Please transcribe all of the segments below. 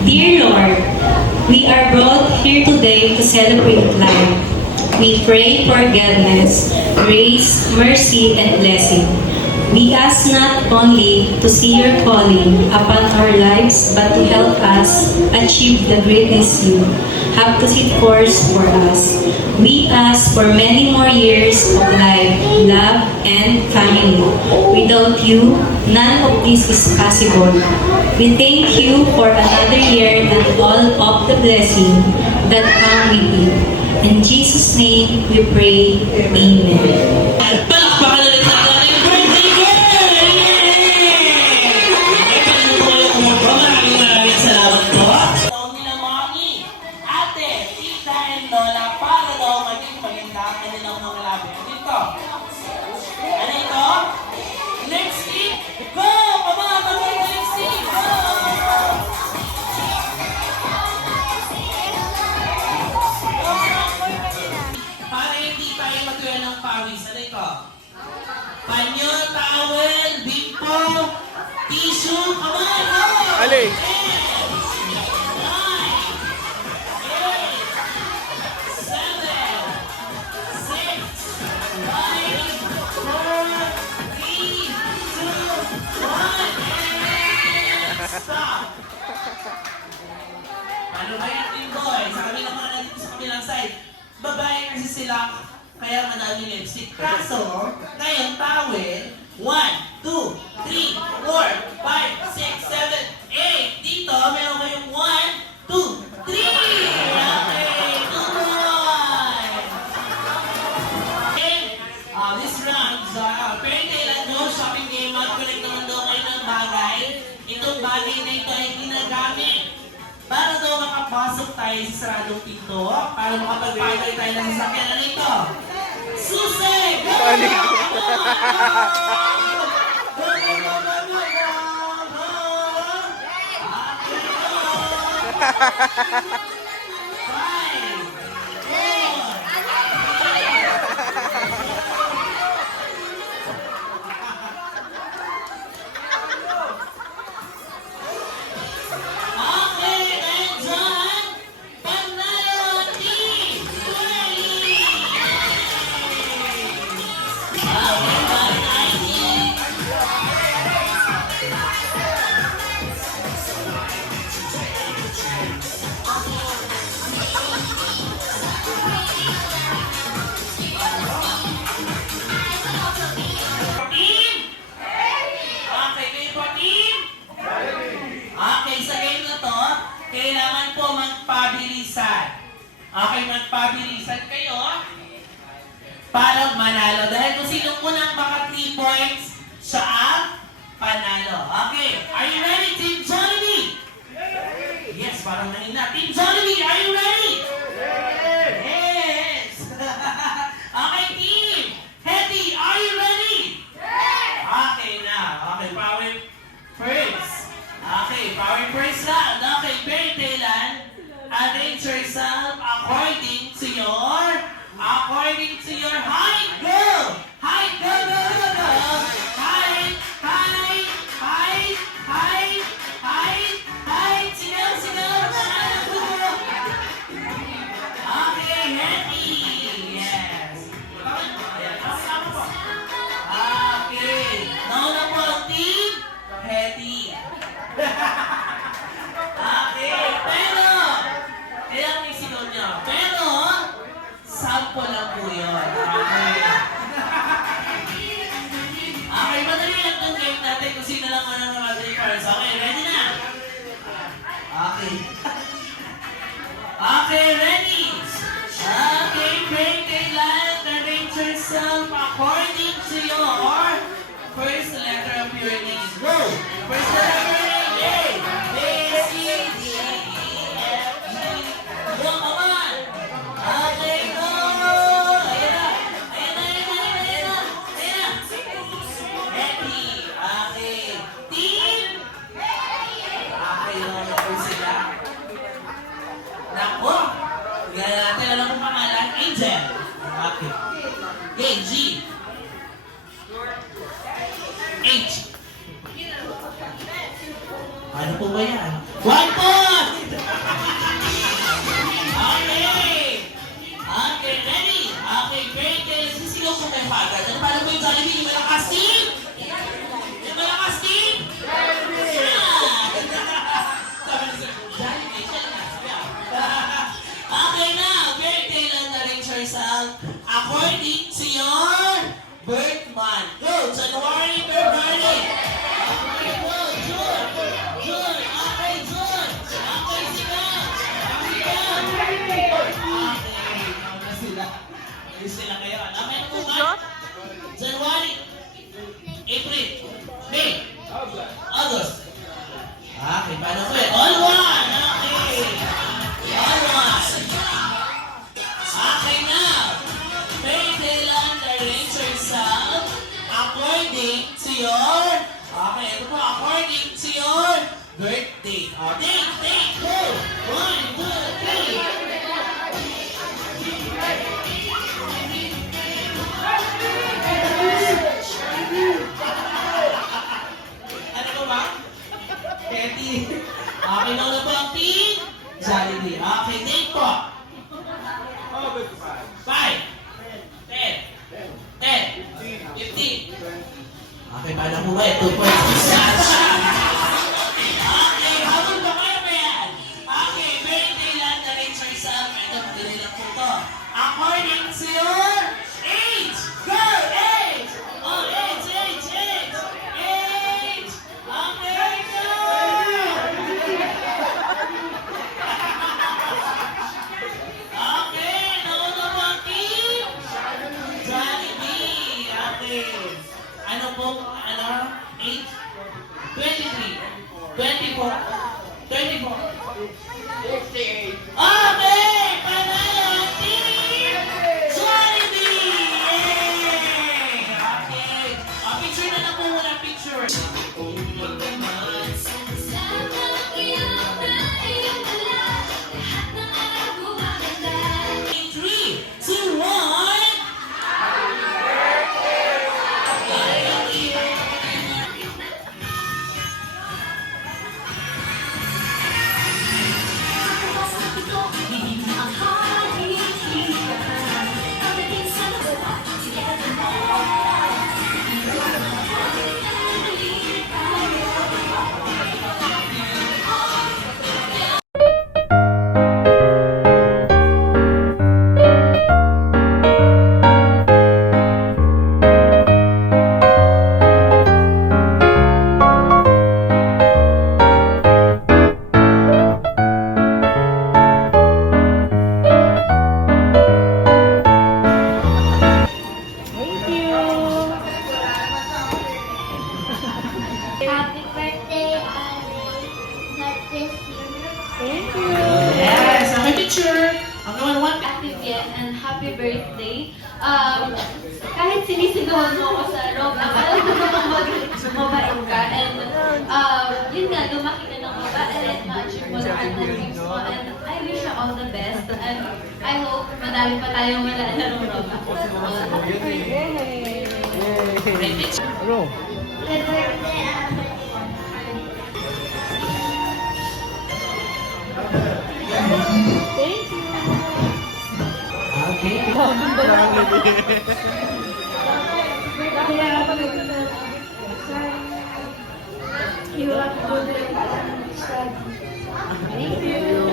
Dear Lord, we are brought here today to celebrate life. We pray for goodness, grace, mercy, and blessing. We ask not only to see your calling upon our lives, but to help us achieve the greatness you have to set forth for us. We ask for many more years of life, love, and family. Without you, none of this is possible. We thank you for another year and all of the blessing that come with you. In Jesus' name we pray. Amen. Palakpakan ulit ang aming birthday girl! Maraming salamat po. Taong nila mami, ate, tita, and lola para daw maging maganda ang kanilang mga labi. Ano ito? Ano ito? Lipstick? Go! Come on, maging lipstick! Go! Para hindi tayo magkaroon ng pawis. Ano ito? Panyo, towel, bimpo, tissue, come on, go! Ali. 10, 9, 8, 7, 6, 5, 4, 3, 2, 1, and stop! Ano ba yung team boy? Sa kami naman nandito sa kabilang side. Babae kasi sila, kaya madami lipstick. Kaso, ngayon towel, 1, 2, 3, 4, 5, 6, 7, 8. Dito, meron kayong 1, 2, 3. Okay, good boy. Okay, this round, pero kailan no, shopping game, mag-collect naman daw kayo ng bagay. Itong bagay na ito ay ginagamit para daw makapasok tayo sa saradong pinto, para makapagpagay tayo ng sasakyan. Ano ito? Susi! Go! Go! Go! Go! Go! Five! Four! Okay, and dyan, panalo team! Team? Okay, kayo po team? Okay, sa game na to, kailangan po magpabilisan. Okay, magpabilisan kayo para manalo. Dahil kung sino unang maka 3 points, siya ang panalo. Okay, are you ready, Team Jollibee? Yes, parang mahina. Team Jollibee, are you ready? Yes! Okay, Team Hetty, are you ready? Okay na. Okay, power first. Okay, power first lang. Okay, very Thailand. Arrange yourself according to your height. Go! Height, go, go, go, go. Height, height, height, height, height, height. Sigaw, sigaw. Okay, Hetty. Yes. Tama po. Okay. Nauna po ang team Hetty. Okay, pero kailangan may sigaw Ano po ba yan? 1 point! Okay! Okay, ready? Okay, great. Kaya sisigaw ko kayo agad. Ano paano po yung Jollibee? Yung malakas team? Yung malakas team? Sabi ni Sir, Jollibee, siya lang sabi ako. Okay na, very kailan arrange yourself according to your birth month. Go, January, February. Okay, go, June. June, okay, June. Okay, sige. Okay, ano sila? Ayos sila kayo. Okay na po ba? January, April, May, August. Okay, paano po eh? All one! Okay. All one. Okay now. Very kailan arrange yourself according to your, okay, ito po, according to your birthday. Date, go! 1, 2, 3. Ano ko ba? Petty. Okay, nauna po ang team. Jollibee. Okay, date po. 5, 10, 15. Okay, paano po ba? 2 points. Okay, habang ba kayo ba yan? Okay, very kailan arrange yourself. Ito, delay lang po ito. According to your age. Go, age! Oh, age! Age! Okay, go! Okay, nauna po ang team. Jollibee. Okay. Ano po? Ano? 8? 23. 24. 24. 68. Okay! Panalo ang team! Jollibee! Yay! Okay. Picture na lang po muna, picture. In 3, 2, 1. Happy birthday, Ali. God bless you. Thank you. Yes, okay, picture. Okay, one. Happy Bien and happy birthday. Kahit sinisigawan mo ako sa Roblox, alam ko namang mabait ka. And yun nga, lumaki ka ng mabait, ma-achieve mo lahat ng dreams mo. And I wish you all the best. And I hope madami pa tayong malalaro Roblox. Happy birthday. Great picture. Ano? Happy birthday, Ali. Thank you. Okay. You are good and Thank you.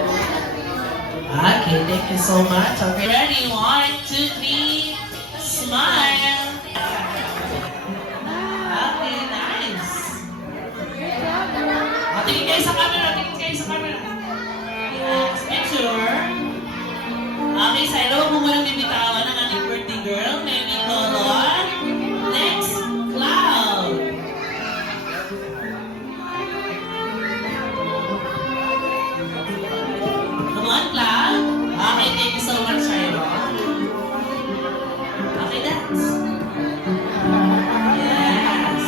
Okay, thank you so much. Okay, ready? 1, 2, 3. Smile. Okay, nice. Tingin kayo sa camera. Tingin kayo sa camera. Yes, picture. Okay, sa ilo, huwag mo munang bibitawan ng ating birthday girl. Maybe color. Next, cloud. Come on, cloud. Okay, thank you so much, Shiloh. Okay, dance. Yes.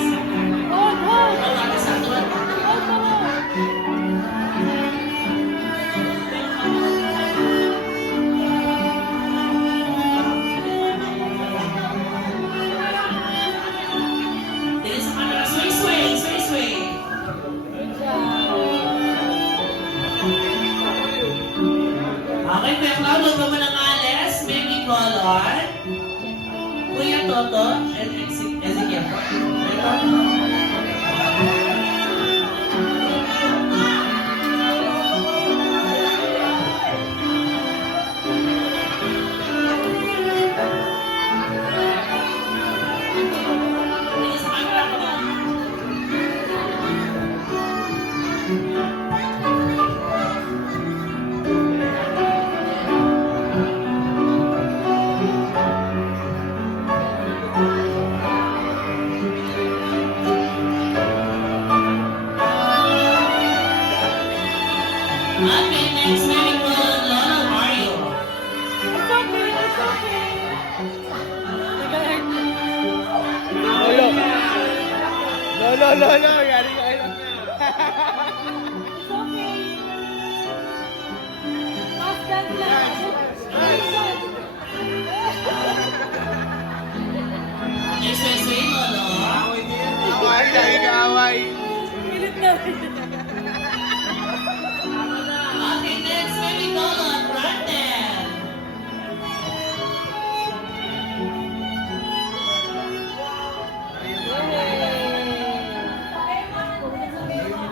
Oh, no. Ikaw natin sa tuwan. John, Kuya Toto, and Ezekiel. Kuya Toto. Tingin sa camera ko na. Okay, next meron po Lola Mario. It's okay, it's okay. Lolo. Lolo. Yari ka kayo. It's okay. Fast dance lang. Next way, Lolo. Away, lagi ka away. Pilit na. Okay, next baby Lolo, Brandon.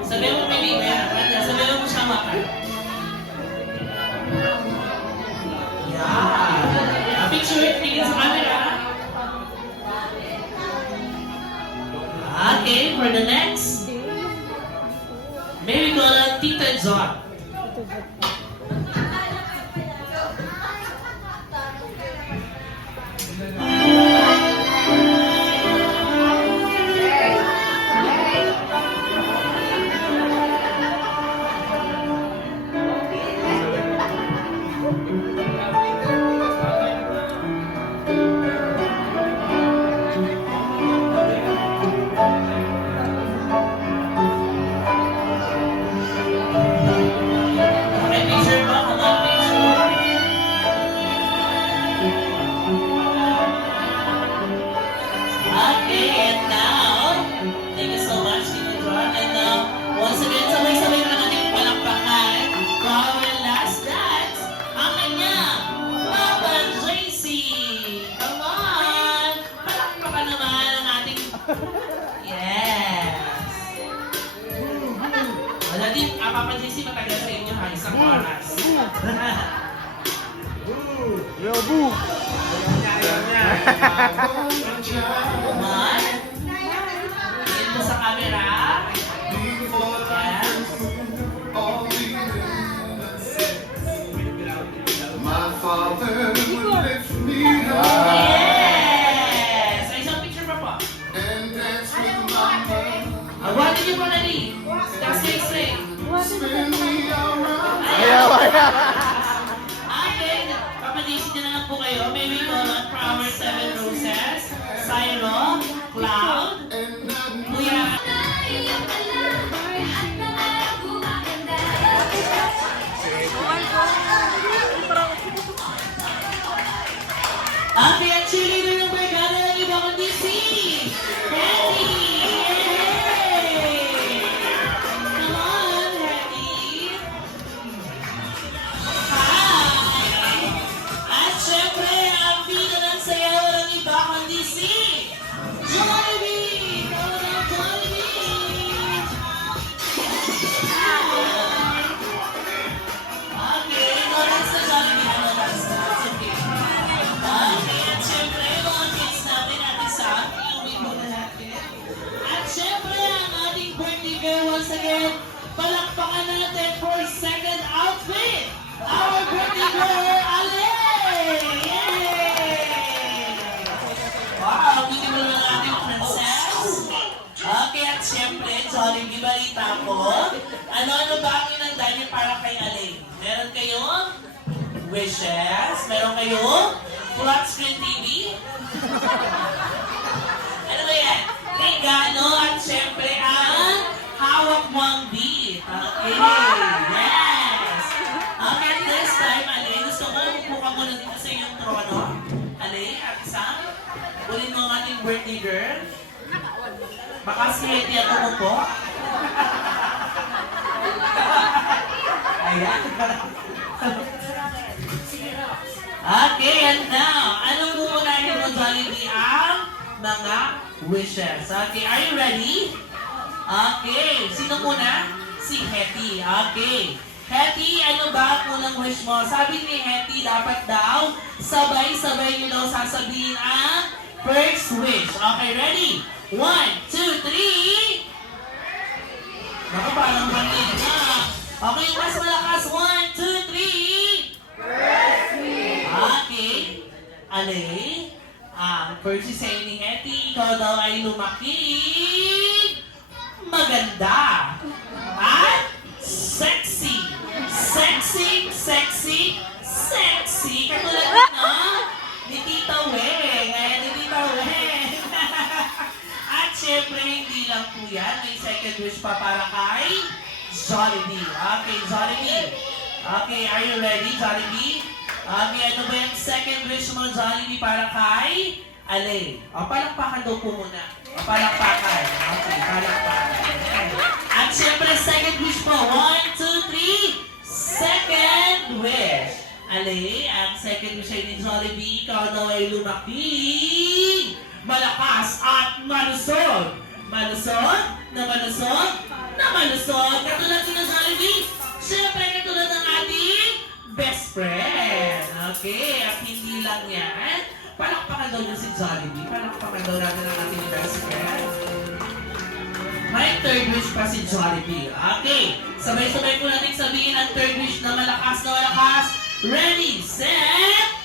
Sabihin mo, baby, Brandon, sabihin mo siya makan. Yeah. Picture, tingin sa camera. Okay, for the next, baby Lolo, Tita John. Okay, picture po, mga picture. Okay, and now, thank you so much, Tita John. And now, once again, sabay-sabay na natin palakpakan for our last dance, ang kanyang Papa JC. Come on! Palakpakan naman ang ating... Yes! Wala din, Papa JC, matagal sa inyo ha, isang oras. Yo, boo. Come on. Tingin mo sa camera. Yes. My father would lift me up Yes! Ay, isang picture pa po. and dance with my mother, Awatin niyo po na rin. Taas kayo straight. spin me around. Akin, papadisip na lang po kayo. May we call on for our 7 roses. Syro, Cloud, And I'm Kuya. Ate at cheerleader ng Brigada ng iba kundi si Hetty! Yay! Come on, Hetty! Hi! At syempre, ang bida ng sayaw ng iba kundi si Jollibee! Come on, Jollibee! Okay, no, that's the Jollibee. Ano, that's okay. Okay, at syempre, mga kids natin, Ate Sam, iuwi mo na natin. At syempre, ang ating birthday girl once again, palakpakan natin for second outfit, our birthday girl, Ale! Yay! Wow, beautiful ng ating princess. Okay, at syempre, Jollibee, balita ko. Ano-ano ba ang inanda niyo para kay Ale? Meron kayong wishes? Meron kayong flat screen TV? Ano ba yan? Regalo at syempre ang hawak mo ang beat. Okay, yes! Okay, this time, Ale, gusto ko upo ka muna dito sa iyong trono. Ale, at Sam, ulit mo ang ating birthday girl. Baka si Hetty at ako po. Ayan. Okay, and now, anong uunahin mo, Jollibee? Ang mga wishes. Okay, are you ready? Okay, sino muna? Si Hetty. Okay. Hetty, ano ba ang unang wish mo? Sabi ni Hetty, dapat daw sabay-sabay niyo daw sasabihin ang first wish. Okay, ready? 1, 2, 3. Naku, parang mali na. Okay, mas malakas. 1, 2, 3. Okay. Ale, ang first wish sa'yo ni Hetty, ikaw daw ay lumaki. Maganda. At sexy. Sexy, sexy, sexy. Katulad ni Tita Weng. Ayan, ni Tita Weng. At syempre, hindi lang po yan. May second wish pa para kay Jollibee. Okay, Jollibee. Okay, are you ready, Jollibee? Okay, ano ba yung second wish mo, Jollibee, para kay Ale? O, palakpakan daw po muna. O, palakpakan. Okay, palakpakan. At syempre, second wish po. 1, 2, 3. Second wish. Ale, ang second wish ay ni Jollibee, ikaw daw ay lumaki. Malakas at malusog. Malusog, na malusog, na malusog. Katulad ni Jollibee, syempre katulad ng ating best friend. Okay, at hindi lang yan. Palakpakan daw niyo si Jollibee. Palakpakan daw natin ang ating best friend. May third wish pa si Jollibee. Okay, sabay-sabay po natin sabihin ang third wish na malakas na malakas. Ready, set,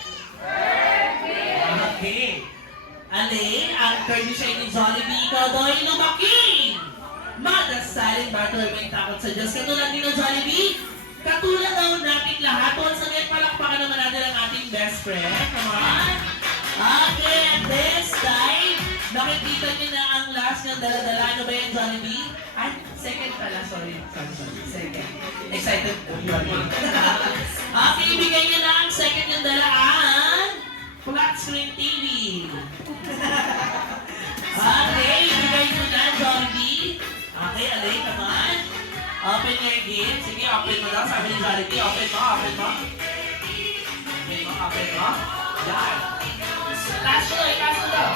okay. Ale, ang third wish ay ni Jollibee, ikaw daw ay lumaki. Madasalin ba ito may takot sa Diyos? Katulad ni Jollibee, katulad daw natin lahat. Once again, palakpakan naman natin ang ating best friend. Come on. Okay, and this time, nakikita niyo na ang last ng dala-dala. Ano ba yan, Jollibee? Ay, second pala. Sorry. Second. Excited po. Okay, ibigay niyo na ang second yung dalaan. Flat screen TV. Okay, ibigay niyo na, Jollibee. Okay, alay, come on. Open your game. Sige, open mo na. Sabi ni Jollibee, open mo, open mo. Open mo, open mo. Yan. Kaso daw, kaso daw.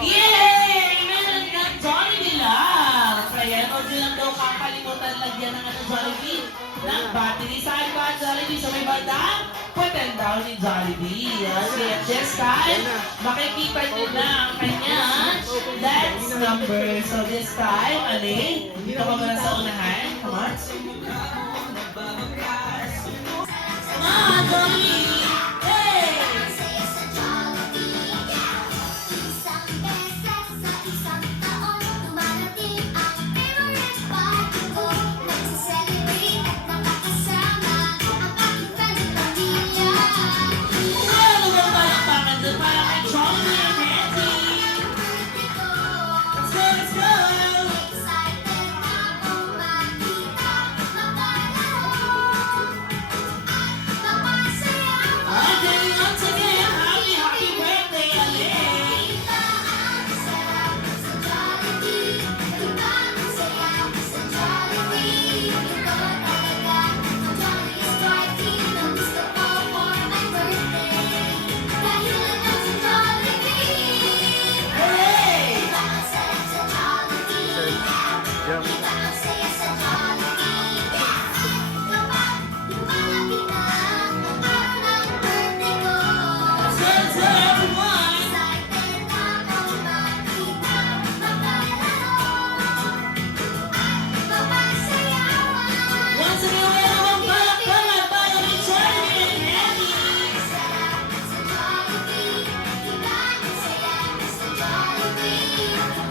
Yay! Meron kang Jollibee lang. Kaya huwag nyo lang daw kakalimutan lagyan ng Jollibee ng battery. Saan ba ang Jollibee? Sa may bandang? Pwede daw ni Jollibee. Okay, at this time, makikita nyo na ang kanyang dance number. So this time, Ali, dito ka muna sa unahan. Come on. Come on, Jollibee! Hey! Ano bang palakpakan doon? Para kay Jollibee and Hetty. Let's go, let's go! Okay, once again, happy, happy birthday, Ali! Hey! Let's go, let's go, everyone! Once again, wala namang palakpakan para kay Jollibee and Hetty!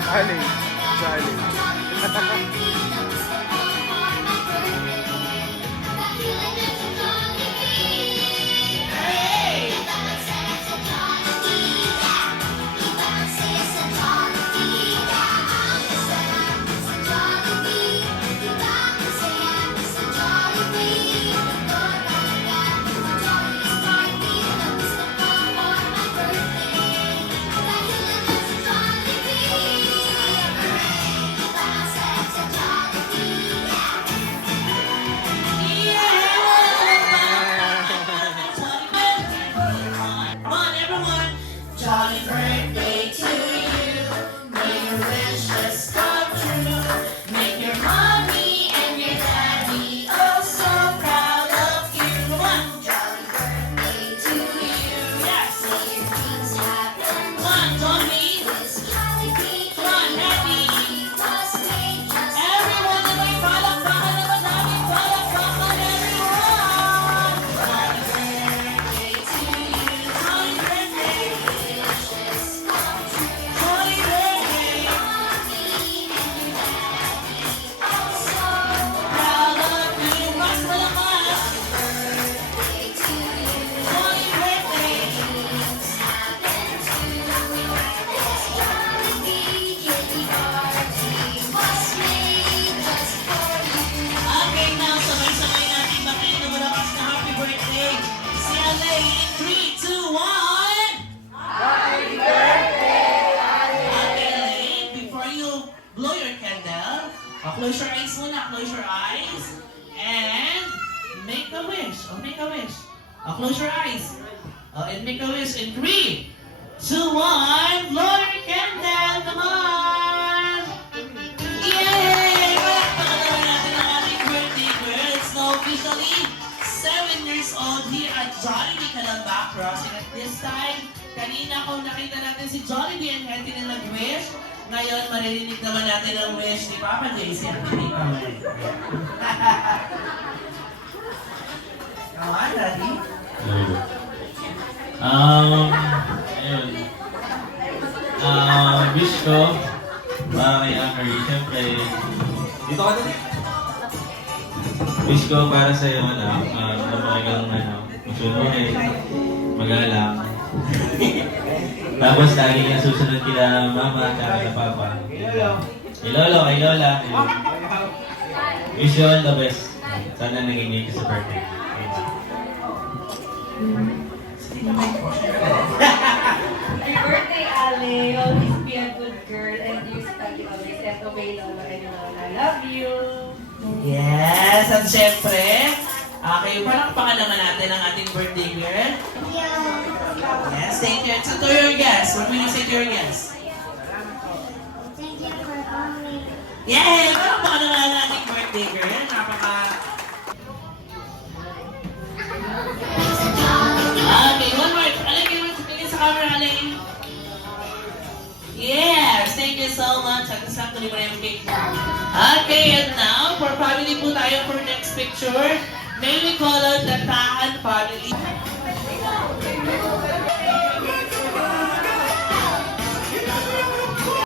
Darling. Darling. Close your eyes muna. Close your eyes. And make a wish. Oh, make a wish. Close your eyes. And make a wish in 3, 2, 1. Blow your candle. Come on. Yay! Palakpakan naman natin ang ating birthday girl. It's now officially 7 years old here at Jollibee Calamba Crossing. At this time, kanina kung nakita natin si Jollibee and Hetty na nag-wish, ngayon maririnig naman natin ang wish ni Papa JC at ni Papa. Come on, Daddy. Ayun. Wish ko, para kay Amory, siyempre, dito ka din. Wish ko para sa'yo, lumaki kang, masunurin, magalang. Tapos lagi kang susunod kila mama at kila papa. Kay lolo, kay lola. Wish you all the best. Sana naging ka sa birthday. Happy birthday, Ale. Always be a good girl and you study always and obey Lola and Lola. Love you. Yes, at syempre, kayo palakpakan naman natin ang ating birthday girl. Yes, thank you. So to your guests, what will you say to your guests? Thank you for coming. Yay! Palakpakan naman ang ating birthday girl. Okay, one more. Aling, tingin sa camera, Aling. Yes, thank you so much. At sakto ni mo na yung cake. Okay, and now, for family po tayo for next picture. May we call out the Tahan family.